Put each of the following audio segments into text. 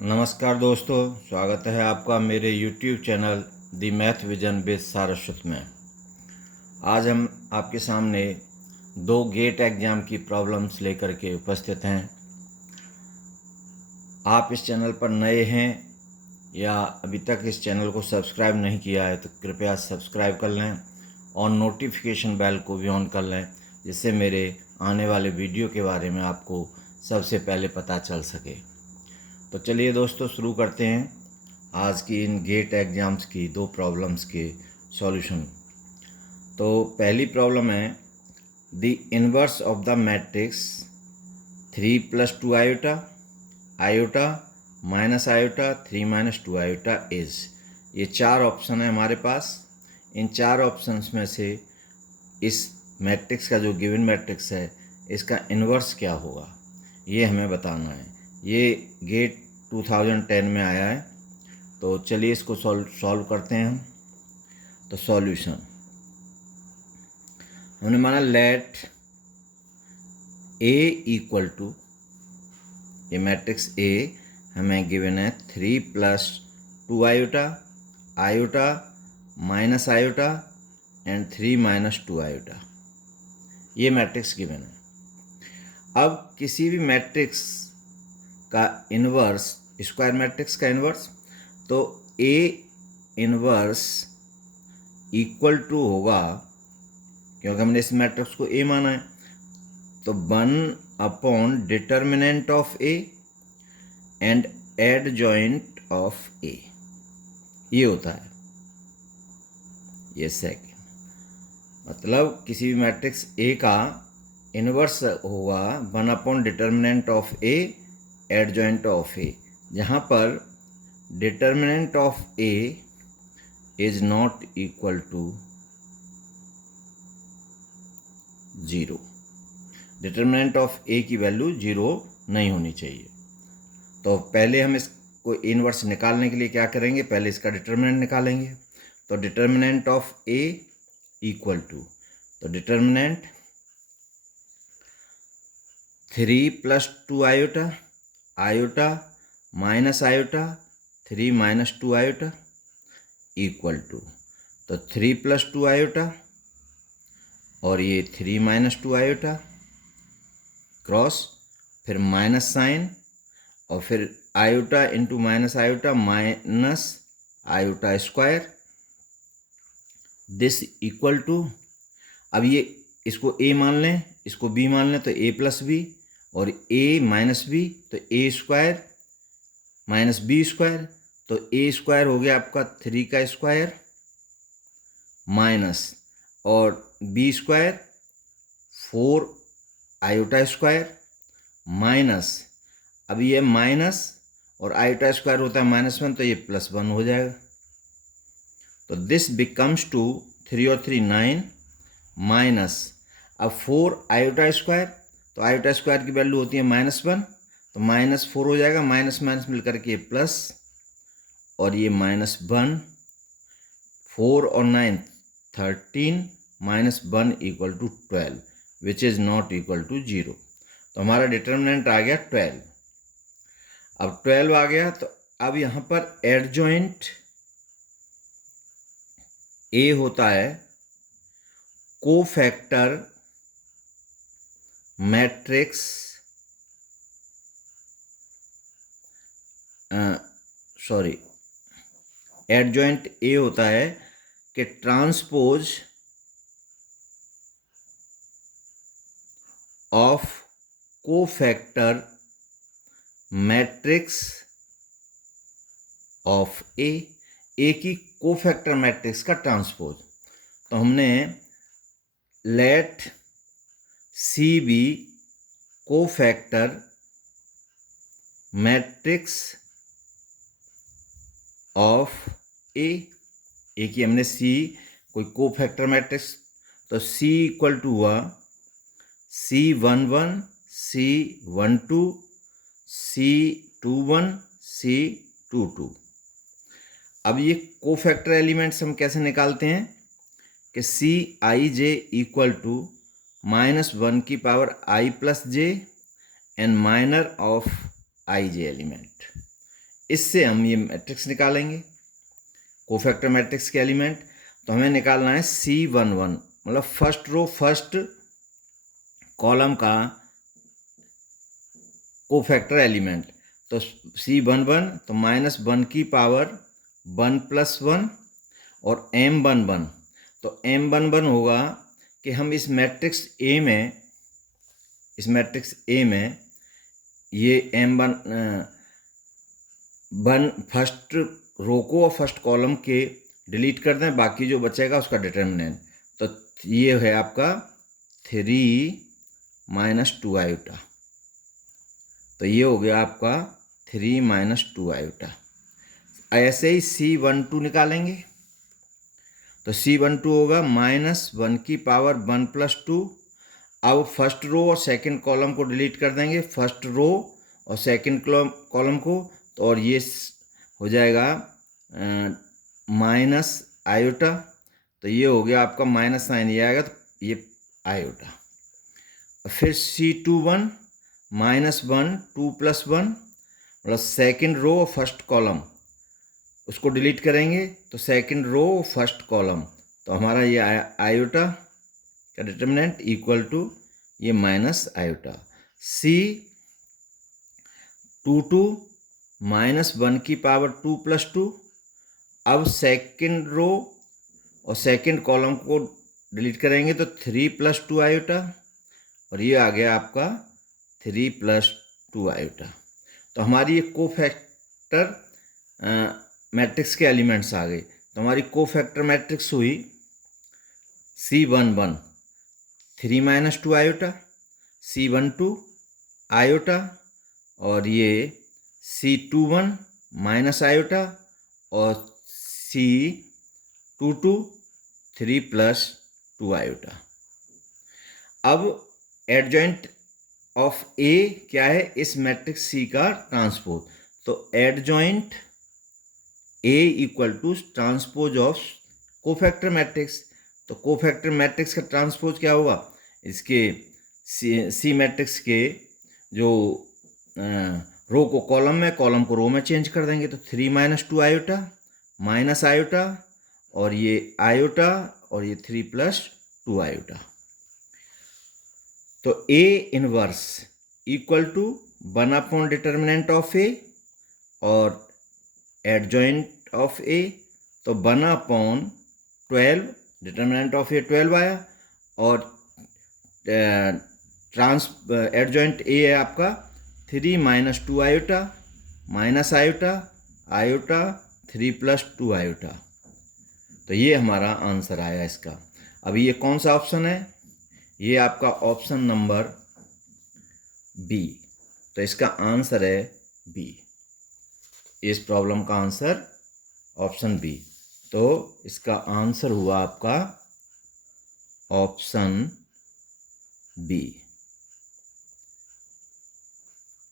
नमस्कार दोस्तों, स्वागत है आपका मेरे YouTube channel the math vision with Saraswat में। आज हम आपके सामने दो गेट एग्ज़ाम की प्रॉब्लम्स लेकर के उपस्थित हैं। आप इस चैनल पर नए हैं या अभी तक इस चैनल को सब्सक्राइब नहीं किया है तो कृपया सब्सक्राइब कर लें और नोटिफिकेशन बेल को भी ऑन कर लें, जिससे मेरे आने वाले वीडियो के बारे में आपको सबसे पहले पता चल सके। तो चलिए दोस्तों, शुरू करते हैं आज की इन गेट एग्ज़ाम्स की दो प्रॉब्लम्स के सॉल्यूशन। तो पहली प्रॉब्लम है the inverse of the matrix 3 + 2 iota iota minus iota 3 - 2 iota is. ये चार ऑप्शन है हमारे पास। इन चार ऑप्शंस में से इस मैट्रिक्स का जो गिवन मैट्रिक्स है इसका इन्वर्स क्या होगा, ये हमें बताना है। ये गेट 2010 में आया है। तो चलिए इसको सॉल्व करते हैं हम। तो सॉल्यूशन हमने माना लेट ए इक्वल टू, ये मैट्रिक्स ए हमें गिवन है 3 + 2 iota iota minus iota and 3 - 2 iota, ये मैट्रिक्स गिवन है। अब किसी भी मैट्रिक्स का इन्वर्स, स्क्वायर मैट्रिक्स का इन्वर्स, तो ए इन्वर्स इक्वल टू होगा, क्योंकि हमने इस मैट्रिक्स को ए माना है, तो one by determinant of A and adjoint of A, ये होता है। ये सेकंड मतलब किसी भी मैट्रिक्स ए का इन्वर्स होगा one by determinant of A adjoint of A, जहाँ पर determinant of A is not equal to 0। Determinant of A की वैल्यू 0 नहीं होनी चाहिए। तो पहले हम इसको इन्वर्स निकालने के लिए क्या करेंगे, पहले इसका डिटर्मिनेंट निकालेंगे। तो determinant of A equal to, तो determinant 3 + 2 iota iota minus iota 3 - 2 iota equal to, तो 3 + 2 आयोटा और ये 3 - 2 आयोटा क्रॉस, फिर माइनस साइन और फिर iota into minus iota minus iota square, this equal to, अब ये इसको a मान लें, इसको b मान लें, तो a + b और a - b, तो a² - b², तो a² हो गया आपका 3 का स्क्वायर माइनस और b² 4 आयोटा स्क्वायर माइनस, अब ये माइनस और आयोटा स्क्वायर होता है -1, तो ये +1 हो जाएगा। तो दिस बिकम्स टू 3 और 3 9 माइनस, अब 4 आयोटा स्क्वायर, तो आयोटा स्क्वायर की वैल्यू होती है -1, तो -4 हो जाएगा, माइनस माइनस मिलकर के प्लस और ये -1, 4 और 9 13 -1 = 12, which is not equal to 0। तो हमारा डिटर्मिनेंट आ गया 12। अब 12 आ गया, तो अब यहाँ पर एडजॉइंट ए होता है कोफैक्टर मैट्रिक्स, एडजॉइंट ए होता है कि transpose of cofactor matrix of A की कोफैक्टर मैट्रिक्स का ट्रांसपोज। तो हमने let C be cofactor matrix of A की हमने सी कोई कोफैक्टर मैट्रिक्स, तो सी इक्वल टू हुआ C11 C12 C21 C22। अब ये कोफैक्टर एलिमेंट्स हम कैसे निकालते हैं कि Cij इक्वल टू -1 की power i + j and minor of ij element, इससे हम ये मैट्रिक्स निकालेंगे, कोफैक्टर मैट्रिक्स के एलिमेंट। तो हमें निकालना है C11, मतलब फर्स्ट रो फर्स्ट कॉलम का कोफैक्टर एलिमेंट। तो C11 तो -1 की पावर 1 + 1 और M11, तो M11 होगा कि हम इस मैट्रिक्स ए में ये M11 फर्स्ट रो को और फर्स्ट कॉलम के डिलीट कर दें, बाकी जो बचेगा उसका डिटर्मिनेंट। तो ये है आपका 3 - 2 आयोटा। तो ये हो गया आपका 3 - 2 आयोटा। ऐसे ही C12 निकालेंगे। तो C12 होगा -1 की पावर 1 + 2। अब फर्स्ट रो और सेकंड कॉलम को डिलीट कर देंगे, फर्स्ट रो और सेकंड कॉलम को। तो और ये हो जाएगा माइनस आयोटा। तो ये हो गया आपका माइनस साइन, ये आएगा तो ये आयोटा। फिर C21 -1 2 + 1, मतलब सेकंड रो और फर्स्ट कॉलम उसको डिलीट करेंगे, तो सेकंड रो फर्स्ट कॉलम। तो हमारा ये आयोटा का डिटर्मिनेंट इक्वल टू ये माइनस आयोटा। C22 -1 की पावर 2 + 2। अब सेकंड रो और सेकंड कॉलम को डिलीट करेंगे तो 3 + 2 आयोटा, और ये आ गया आपका 3 + 2 आयोटा। तो हमारी ये कोफैक्टर मैट्रिक्स के एलिमेंट्स आ गए। तो हमारी कोफैक्टर मैट्रिक्स हुई C11 3 - 2 आयोटा, C12 आयोटा, और ये C21 माइनस आयोटा, और C22 3 + 2 आयोटा। अब एडजॉइंट ऑफ ए क्या है, इस मैट्रिक्स सी का ट्रांसपोज। तो adjoint A equal to transpose of cofactor matrix. तो कोफैक्टर मैट्रिक्स का ट्रांसपोज क्या होगा, इसके सी मैट्रिक्स के जो रो को कॉलम में, कॉलम को रो में चेंज कर देंगे। तो 3 - 2 आयोटा माइनस आयोटा, और ये आयोटा, और ये 3 + 2 आयोटा। तो A inverse equal to 1 determinant of A और एडजॉइंट ऑफ ए। तो 1/12 डिटर्मिनेंट ऑफ ए 12 आया, और एडजॉइंट ए है आपका 3 - 2 iota minus iota iota 3 + 2 iota. तो ये हमारा आंसर आया इसका। अभी ये कौन सा ऑप्शन है, ये आपका ऑप्शन नंबर बी। तो इसका आंसर है बी, इस प्रॉब्लम का आंसर ऑप्शन बी। तो इसका आंसर हुआ आपका ऑप्शन बी।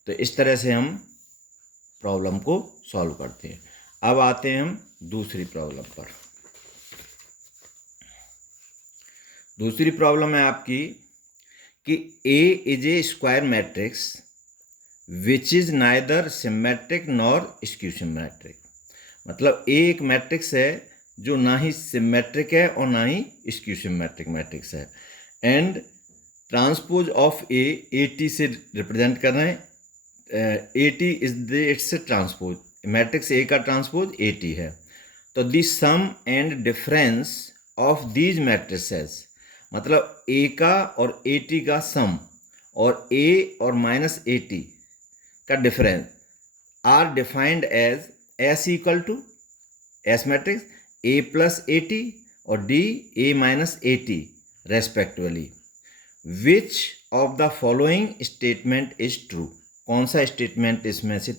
तो इस तरह से हम प्रॉब्लम को सॉल्व करते हैं। अब आते हैं हम दूसरी प्रॉब्लम पर। दूसरी प्रॉब्लम है आपकी कि A is a square matrix which is neither symmetric nor skew symmetric. मतलब A एक मैट्रिक्स है जो ना ही सिमेट्रिक है और ना ही स्क्यू सिमेट्रिक मैट्रिक्स है। And transpose of A AT से रिप्रेजेंट कर रहे हैं। AT is its transpose, matrix A का ट्रांसपोज AT है। तो the sum and difference of these matrices, मतलब A का और AT का सम और A और -AT का difference are defined as S equal to S matrix A + AT और D A - AT respectively. Which of the following statement is true. कौन सा स्टेटमेंट, इसमें से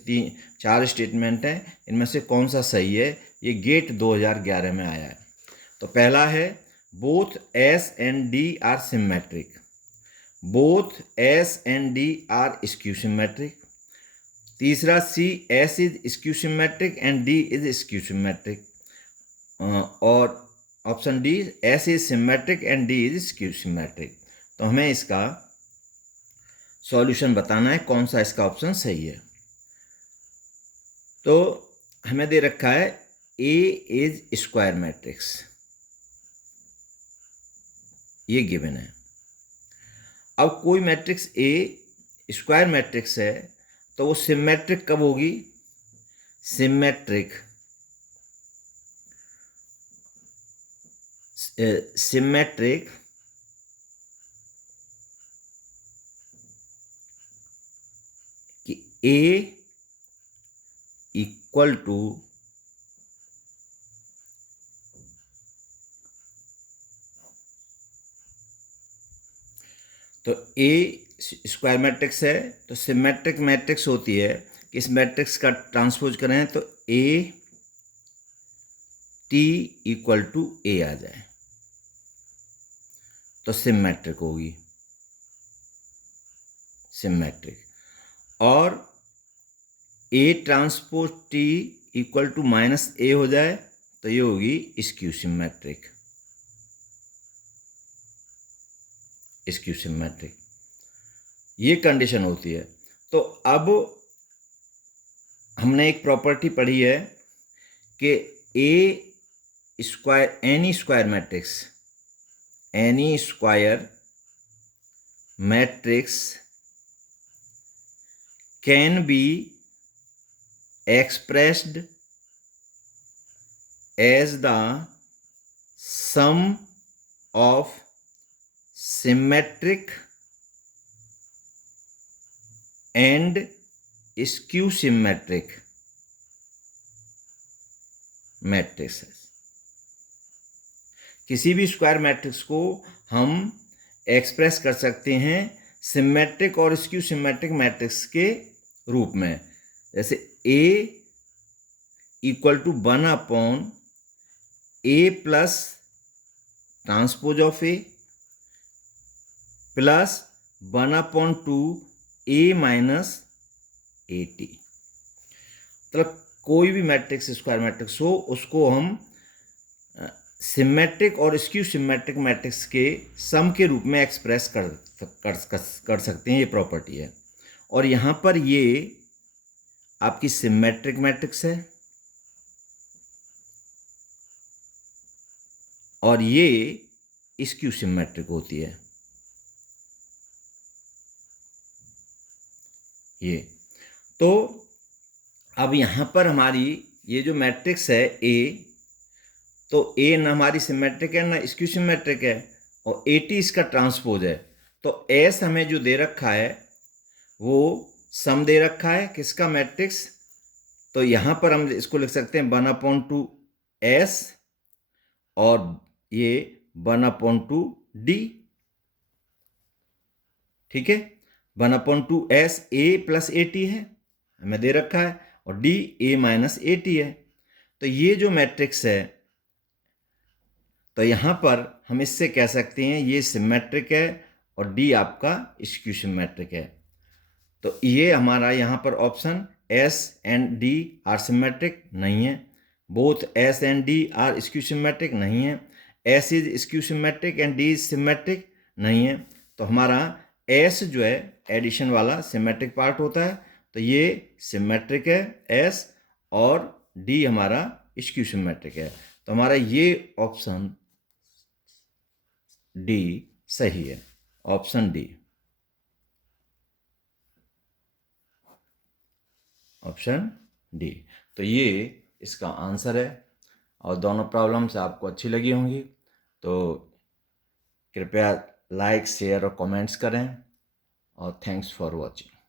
4 स्टेटमेंट हैं, इनमें से कौन सा सही है। ये गेट 2011 में आया है। तो पहला है both S and D are symmetric, both S and D are skew symmetric। तीसरा C, S is skew symmetric and D is skew symmetric। और option D, S is symmetric and D is skew symmetric। तो हमें इसका solution बताना है कौन सा इसका ऑप्शन सही है। तो हमें दे रखा है ए इज स्क्वायर मैट्रिक्स, ये गिवन है। अब कोई मैट्रिक्स ए स्क्वायर मैट्रिक्स है तो वो सिमेट्रिक कब होगी? सिमेट्रिक सिमेट्रिक कि ए इक्वल टू तो ए स्क्वायर मैट्रिक्स है तो सिमेट्रिक मैट्रिक्स होती है कि इस मैट्रिक्स का ट्रांसपोज करें तो A T equal to A आ जाए तो सिमेट्रिक होगी, सिमेट्रिक। और A transpose T equal to minus A हो जाए तो ये होगी स्क्यू सिमेट्रिक, स्क्यू सिमेट्रिक, ये कंडीशन होती है। तो अब हमने एक प्रॉपर्टी पढ़ी है कि A square any square matrix, any square matrix can be expressed as the sum of symmetric and skew symmetric matrices। किसी भी स्क्वायर मैट्रिक्स को हम एक्सप्रेस कर सकते हैं सिमेट्रिक और स्क्यू सिमेट्रिक मैट्रिक्स के रूप में। जैसे A equal to 1/a plus transpose of A plus 1/2a minus A T. मतलब कोई भी मैट्रिक्स स्क्वायर मैट्रिक्स हो उसको हम सिमेट्रिक और स्क्यू सिमेट्रिक मैट्रिक्स के सम के रूप में एक्सप्रेस कर सकते हैं, ये प्रॉपर्टी है। और यहाँ पर ये आपकी सिमेट्रिक मैट्रिक्स है और ये स्क्यू सिमेट्रिक होती है, ये। तो अब यहाँ पर हमारी ये जो मैट्रिक्स है ए, तो ए न हमारी सिमेट्रिक है ना स्क्यू सिमेट्रिक है और ए टी इसका ट्रांसपोज है। तो एस हमें जो दे रखा है वो सम दे रखा है किसका? मैट्रिक्स। तो यहाँ पर हम इसको लिख सकते हैं 1/2s और ये 1/2d, ठीक है। 1/2s a plus A T है हमें दे रखा है और d a minus A T है। तो ये जो मैट्रिक्स है तो यहाँ पर हम इससे कह सकते हैं ये सिमेट्रिक है और d आपका स्क्यू सिमेट्रिक है। तो ये हमारा यहाँ पर option S and D are symmetric नहीं है, both S and D are skew symmetric नहीं है, S is skew symmetric and D is symmetric नहीं है। तो हमारा S जो है एडिशन वाला सिमेट्रिक पार्ट होता है, तो ये सिमेट्रिक है S और D हमारा स्क्यू सिमेट्रिक है। तो हमारा ये ऑप्शन D सही है, ऑप्शन D, ऑप्शन डी। तो ये इसका आंसर है। और दोनों प्रॉब्लम्स आपको अच्छी लगी होंगी तो कृपया लाइक शेयर और कमेंट्स करें और थैंक्स फॉर वॉचिंग।